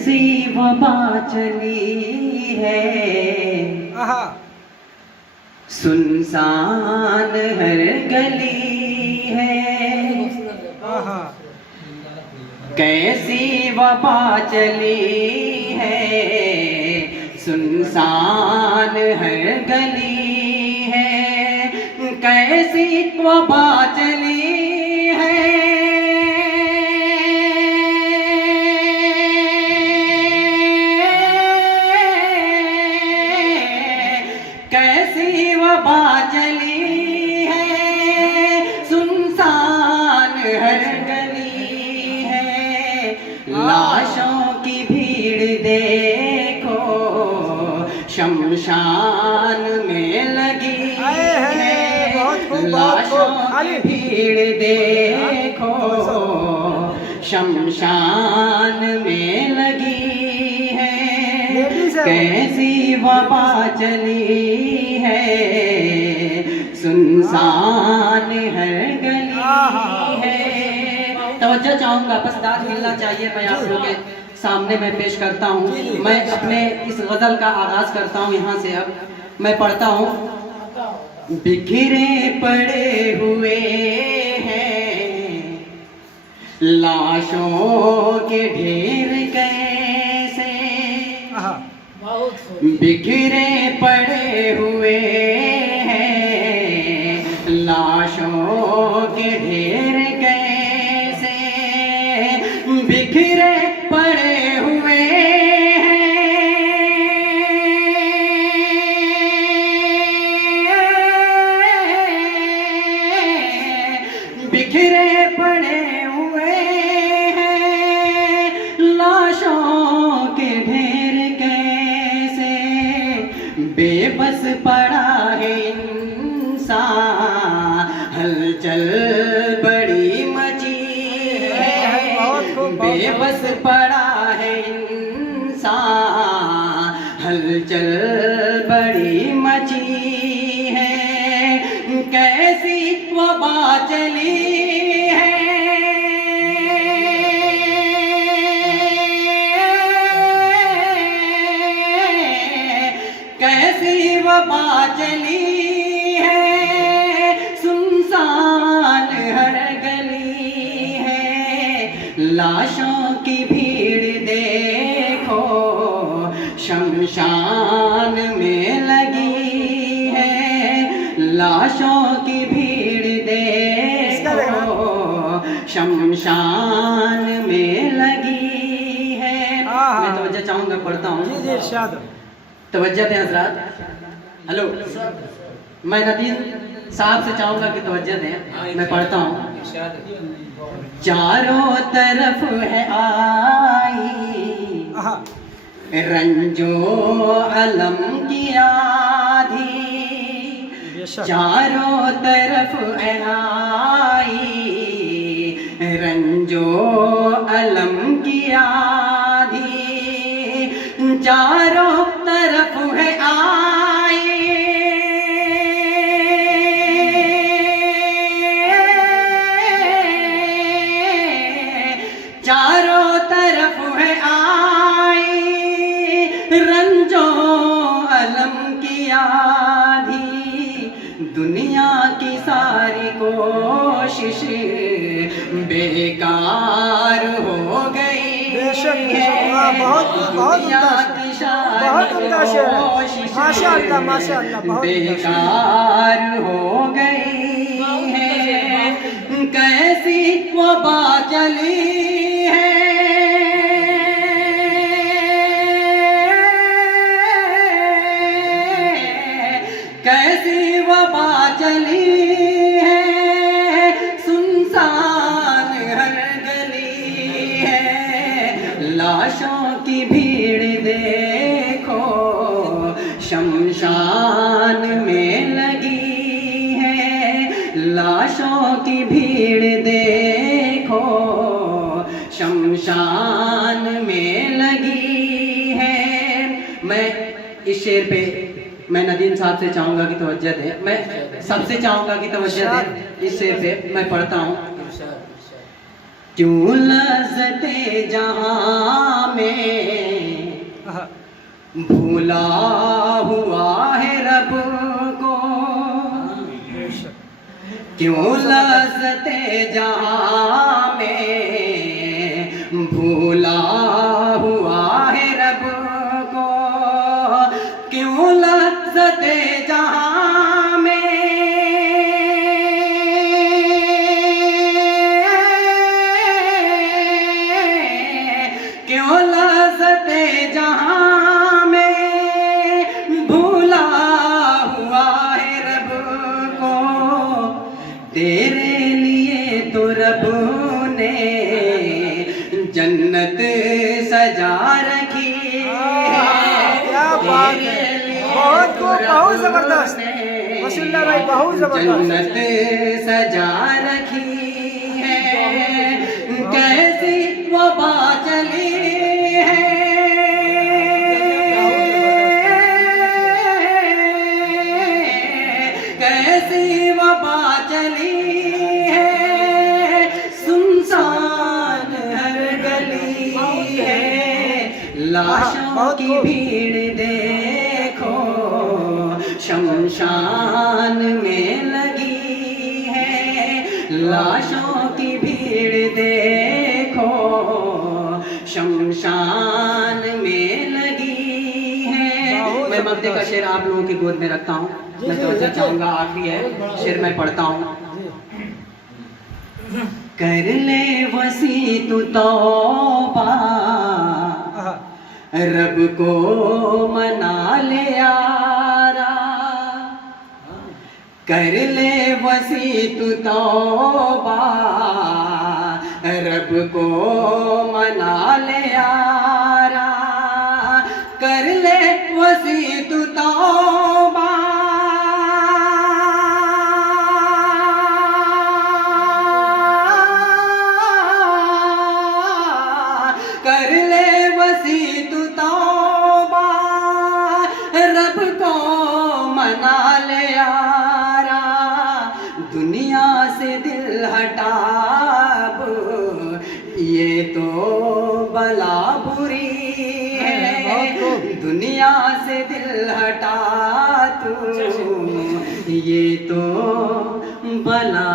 कैसी वबा चली है, सुनसान हर गली है। कैसी वबा चली है, सुनसान हर गली है। कैसी वबा चली है, कैसी वबा चली है, सुनसान हर गली है। लाशों की भीड़ देखो शमशान में लगी है। लाशों की भीड़ देखो शमशान में लगी है। कैसी वबा चली है, सुनसान हर गली है। तवज्जो चाहूँगा, बस दाद मिलना चाहिए। मैं आप लोगों के सामने मैं पेश करता हूँ। मैं अपने इस गज़ल का आगाज़ करता हूँ यहाँ से। अब मैं पढ़ता हूँ। बिखरे पड़े हुए हैं लाशों के ढेर कैसे, बिखरे पड़े हुए हैं लाशों के ढेर कैसे, बिखरे पड़े हुए बिखरे पड़े हुए हैं लाशों के ढेर कैसे। बेबस पड़ा है इंसान, हलचल बड़ी मची है। बेबस पड़ा है इंसान, हलचल बड़ी मची है। कैसी वबा चली है, कैसी वबा चली है, सुनसान हर गली है। लाशों की भीड़ देखो शमशान में लगी है। लाशों की भीड़ देखो शमशान में लगी है। मैं तवज्जो चाहूँगा, पढ़ता हूँ। तवज्जो दें हज़रात। हेलो, मैं नदीम साहब से चाहूँगा कि तवज्जो दें। मैं पढ़ता हूँ। चारों तरफ है आई रंजो अलम की आधी, चारों तरफ है आई रंजो अलम की आधी, चारों तरफ है आई चारों तरफ है आई रंजो अलम की आधी। दुनिया की सारी कोशिश बेकार हो गई है। दुनिया की सारी कोशिश बेकार हो गई है। कैसी वबा चली है, कैसी वबा चली है, सुनसान हर गली है। लाशों की भीड़ देखो शमशान में लगी है। लाशों की भीड़ देखो शमशान में लगी है। मैं इस शेर पे मैं नदीम साहब से चाहूँगा कि तवज्जो दें। मैं सबसे चाहूँगा कि तवज्जो दें इस शेर पे। मैं पढ़ता हूँ। क्यों लज़्ज़ते जहां में भूला हुआ है रब को, क्यों लज़्ज़ते जहां में भूला हुआ है रब को, क्यों लज़्ज़ते जहां में क्यों लज़्ज़ते जहां में भूला हुआ है रब को, तेरे लिए तो रब ने जन्नत सजा रखी है। क्या बात है, बहुत खूब, बहुत जबरदस्त वसीउल्लाह भाई, बहुत जबरदस्त। जन्नत सजा रखी है, कैसी वबा चली है, कैसी वबा चली है, सुनसान हर गली है, लाशों की भीड़ देखो शमशान में लगी है, लाशों की भीड़ देखो शमशान में लगी है। मैं मक्ते का शेर आप लोगों की गोद में रखता हूँ, मैं तवज्जो चाहूँगा, आखिरी है शेर मैं पढ़ता हूँ। कर ले वसी तू तौबा, रब को मना ले यारा, कर ले वसी तू तौबा, रब को मना ले यारा, कर ले वसी तू तौबा, कर ले वसी तू तौबा, रब को मना ले यारा, दुनिया से दिल हटा ये तो बला बुरी है, दुनिया से दिल हटा तू ये तो बला